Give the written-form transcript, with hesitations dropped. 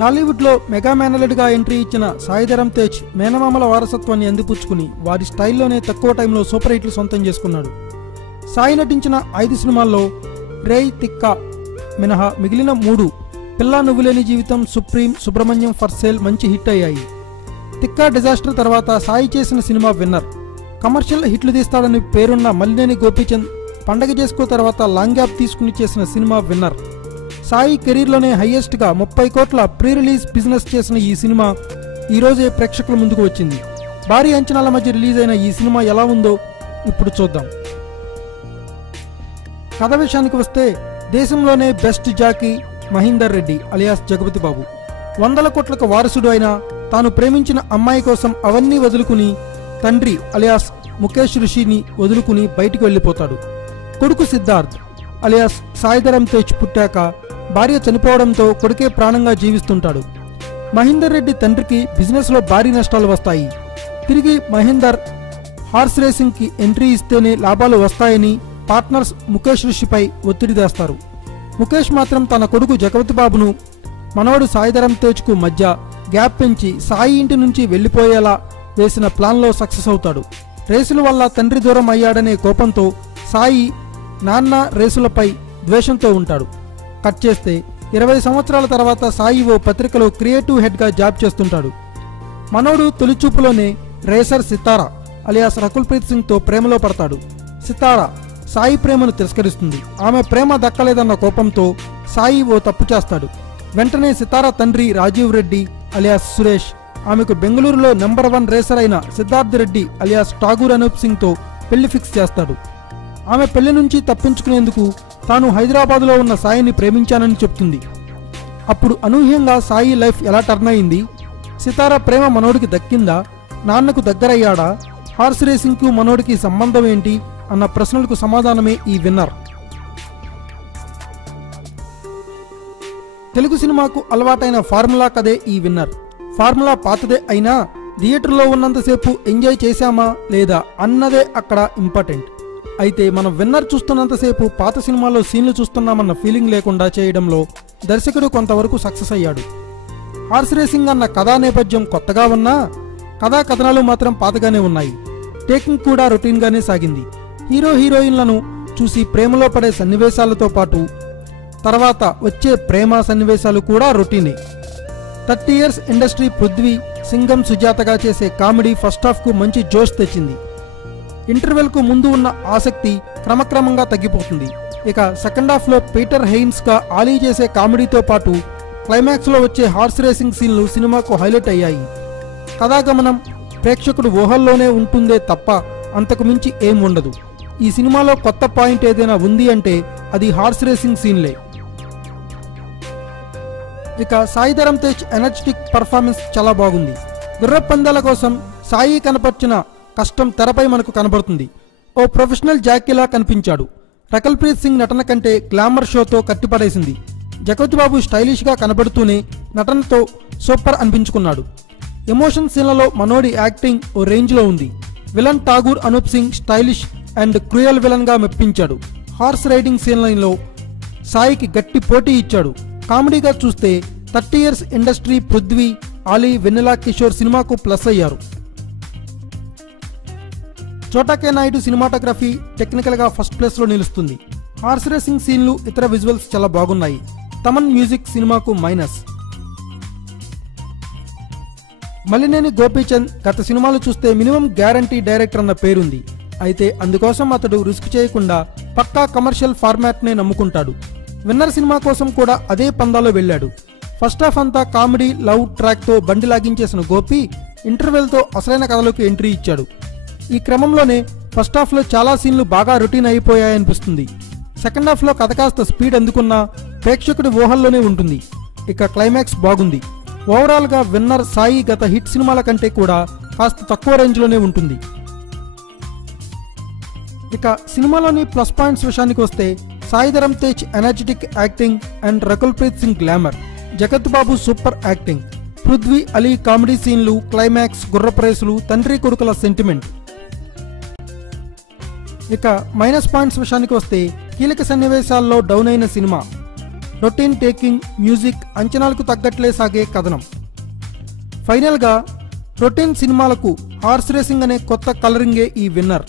టాలీవుడ్లో mega మేనలుడిగా entry ఇచ్చిన సాయి ధరమ్ తేజ్ మేనమామల వారసత్వాన్ని అందిపుచ్చుకుని వారి స్టైల్లోనే తక్కువ టైంలో సూపర్ హిట్లు సొంతం చేసుకున్నాడు. సాయి నటించిన 5 సినిమాల్లో రేయ్ తిక్క మినహా మిగిలిన 3 పిల్లా నువ్వులేని జీవితం, సుప్రీం, సుబ్రహ్మణ్యం ఫర్ సేల్ మంచి హిట్ అయ్యాయి. తిక్క డిజాస్టర్ తర్వాత సాయి చేసిన సినిమా విన్నర్. కమర్షియల్ హిట్లు తీస్తాడని పేరున్న మల్లినేని గోపీచంద్ పండగ చేసుకో తర్వాత లాంగ్ గ్యాప్ తీసుకుని చేసిన సినిమా విన్నర్. సాయి కెరీర్లోనే హైయెస్ట్గా 30 కోట్ల ప్రీ రిలీజ్ బిజినెస్ చేసిన ఈ సినిమా ఈరోజే ప్రేక్షకుల ముందుకు వచ్చింది. భారీ అంచనాల మధ్య రిలీజ్ అయిన ఈ సినిమా ఎలా ఉందో ఇప్పుడు చూద్దాం. కథ విషయానికి వస్తే దేశంలోనే best jockey Mahender Reddy alias Jagapathi Babu 100 కోట్లకు వారసుడు అయినా తాను ప్రేమించిన అమ్మాయి కోసం అవన్నీ వదులుకుని తండ్రి అలియాస్ ముఖేష్ ఋషిని వదులుకుని బయటికి వెళ్ళిపోతాడు. కొడుకు సిద్ధార్థ్ అలియాస్ సాయి ధరమ్ తేజ్ పుట్టాక భార్య చనిపోవడంతో కొడుకే ప్రాణంగా జీవిస్తుంటాడు. మహీందర్ రెడ్డి తండ్రికి బిజినెస్లో భారీ నష్టాలు వస్తాయి. తిరిగి మహీందర్ హార్స్ రేసింగ్కి ఎంట్రీ ఇస్తేనే లాభాలు వస్తాయని పార్ట్నర్స్ ముఖేష్ ఋషిపై ఒత్తిడి తెస్తారు. ముఖేష్ మాత్రం తన కొడుకు జగపతి బాబును మనవడు సాయి ధరమ్ తేజ్కు మధ్య గ్యాప్ పెంచి సాయి ఇంటి నుంచి వెళ్లిపోయేలా వేసిన ప్లాన్లో సక్సెస్ అవుతాడు. రేసుల వల్ల తండ్రి దూరం అయ్యాడనే కోపంతో సాయి నాన్న రేసులపై ద్వేషంతో ఉంటాడు. కట్ చేస్తే 20 సంవత్సరాల తర్వాత సాయి ఓ పత్రికలో క్రియేటివ్ హెడ్గా జాబ్ చేస్తుంటాడు. మనోడు తొలిచూపులోనే రేసర్ సితారా అలియాస్ రకుల్ ప్రీత్ సింగ్తో ప్రేమలో పడతాడు. సితారా సాయి ప్రేమను తిరస్కరిస్తుంది. ఆమె ప్రేమ దక్కలేదన్న కోపంతో సాయి ఓ తప్పు చేస్తాడు. వెంటనే సితారా తండ్రి రాజీవ్ రెడ్డి అలియాస్ సురేష్ ఆమెకు బెంగళూరులో నెంబర్ 1 రేసర్ అయిన సిద్ధార్థ్ రెడ్డి అలియాస్ ఠాగూర్ అనూప్ సింగ్తో పెళ్లి ఫిక్స్ చేస్తాడు. ఆమె పెళ్లి నుంచి తప్పించుకునేందుకు తాను హైదరాబాద్లో ఉన్న సాయిని ప్రేమించానని చెప్తుంది. అప్పుడు అనూహ్యంగా సాయి లైఫ్ ఎలా టర్న్ అయింది? సితారా ప్రేమ మనోడికి దక్కిందా? నాన్నకు దగ్గరయ్యాడా? హార్స్ రేసింగ్కు మనోడికి సంబంధం ఏంటి అన్న ప్రశ్నలకు సమాధానమే ఈ విన్నర్. తెలుగు సినిమాకు అలవాటైన ఫార్ములా కథే ఈ విన్నర్. ఫార్ములా పాతదే అయినా థియేటర్లో ఉన్నంతసేపు ఎంజాయ్ చేశామా లేదా అన్నదే అక్కడ ఇంపార్టెంట్. అయితే మనం విన్నర్ చూస్తున్నంతసేపు పాత సినిమాలో సీన్లు చూస్తున్నామన్న ఫీలింగ్ లేకుండా చేయడంలో దర్శకుడు కొంతవరకు సక్సెస్ అయ్యాడు. హార్స్ రేసింగ్ అన్న కథా నేపథ్యం కొత్తగా ఉన్నా కథా కథనాలు మాత్రం పాతగానే ఉన్నాయి. టేకింగ్ కూడా రొటీన్గానే సాగింది. హీరో హీరోయిన్లను చూసి ప్రేమలో పడే సన్నివేశాలతో పాటు తర్వాత వచ్చే ప్రేమ సన్నివేశాలు కూడా రొటీనే. 30 ఇయర్స్ ఇండస్ట్రీ పృథ్వీ, సింగం సుజాతగా చేసే కామెడీ ఫస్ట్ హాఫ్కు మంచి జోష్ తెచ్చింది. ఇంటర్వెల్కు ముందు ఉన్న ఆసక్తి క్రమక్రమంగా తగ్గిపోతుంది. ఇక సెకండ్ హాఫ్లో పీటర్ హెయిన్స్గా ఆలీ చేసే కామెడీతో పాటు క్లైమాక్స్లో వచ్చే హార్స్ రేసింగ్ సీన్లు సినిమాకు హైలైట్ అయ్యాయి. కథాగమనం ప్రేక్షకుడు ఊహల్లోనే ఉంటుందే తప్ప అంతకు మించి ఏం ఉండదు. ఈ సినిమాలో కొత్త పాయింట్ ఏదైనా ఉంది అంటే అది హార్స్ రేసింగ్ సీన్లే. ఇక సాయి ధరమ్ తేజ్ ఎనర్జెటిక్ పర్ఫార్మెన్స్ చాలా బాగుంది. గుర్రపు పందాల కోసం సాయి కనపర్చిన కష్టం తెరపై మనకు కనబడుతుంది. ఓ ప్రొఫెషనల్ జాకీలా కనిపించాడు. రకుల్ ప్రీత్ సింగ్ నటన కంటే గ్లామర్ షోతో కట్టిపడేసింది. జగపతి బాబు స్టైలిష్గా కనబడుతూనే నటనతో సూపర్ అనిపించుకున్నాడు. ఎమోషన్ సీన్లలో మనోడి యాక్టింగ్ ఓ రేంజ్లో ఉంది. Villain Thakur Anoop Singh stylish and cruel విలన్గా మెప్పించాడు. హార్స్ రైడింగ్ సీన్లలో సాయికి గట్టి పోటీ ఇచ్చాడు. కామెడీగా చూస్తే 30 ఇయర్స్ ఇండస్ట్రీ పృథ్వీ, ఆలీ, వెన్నెలా కిషోర్ సినిమాకు ప్లస్ అయ్యారు. చోటా కే నాయుడు సినిమాటోగ్రఫీ టెక్నికల్గా ఫస్ట్ ప్లేస్లో నిలుస్తుంది. హార్స్ రేసింగ్ సీన్లు, ఇతర విజువల్స్ చాలా బాగున్నాయి. తమన్ మ్యూజిక్ సినిమాకు మైనస్. మల్లినేని గోపీచంద్ గత సినిమాలు చూస్తే మినిమం గ్యారంటీ డైరెక్టర్ అన్న పేరుంది. అయితే అందుకోసం అతడు రిస్క్ చేయకుండా పక్కా కమర్షియల్ ఫార్మాట్నే నమ్ముకుంటాడు. విన్నర్ సినిమా కోసం కూడా అదే పందాలో వెళ్ళాడు. ఫస్ట్ హాఫ్ అంతా కామెడీ, లవ్ ట్రాక్తో బండి లాగించేసిన గోపి ఇంటర్వెల్తో అసలైన కథలోకి ఎంట్రీ ఇచ్చాడు. ఈ క్రమంలోనే ఫస్ట్ హాఫ్లో చాలా సీన్లు బాగా రొటీన్ అయిపోయాయనిపిస్తుంది. సెకండ్ హాఫ్లో కథ కాస్త స్పీడ్ అందుకున్నా ప్రేక్షకుడి ఊహల్లోనే ఉంటుంది. ఇక క్లైమాక్స్ బాగుంది. ఓవరాల్గా విన్నర్ సాయి గత హిట్ సినిమాల కంటే కూడా కాస్త తక్కువ రేంజ్లోనే ఉంటుంది. ఇక సినిమాలోని ప్లస్ పాయింట్స్ విషయానికి వస్తే Sai Dharam Tej energetic acting and Rakul Preet Singh glamour, Jagath Babu super acting, Prithvi, Ali comedy సీన్లు, క్లైమాక్స్, గుర్రప్రేసులు, తండ్రి కొడుకుల సెంటిమెంట్. ఇక మైనస్ పాయింట్స్ విషయానికి వస్తే కీలక సన్నివేశాల్లో డౌన్ అయిన సినిమా. రొటీన్ టేకింగ్, మ్యూజిక్ అంచనాలకు తగ్గట్లే సాగే కథనం. ఫైనల్గా రొటీన్ సినిమాలకు హార్స్ రేసింగ్ అనే కొత్త కలరింగే ఈ విన్నర్.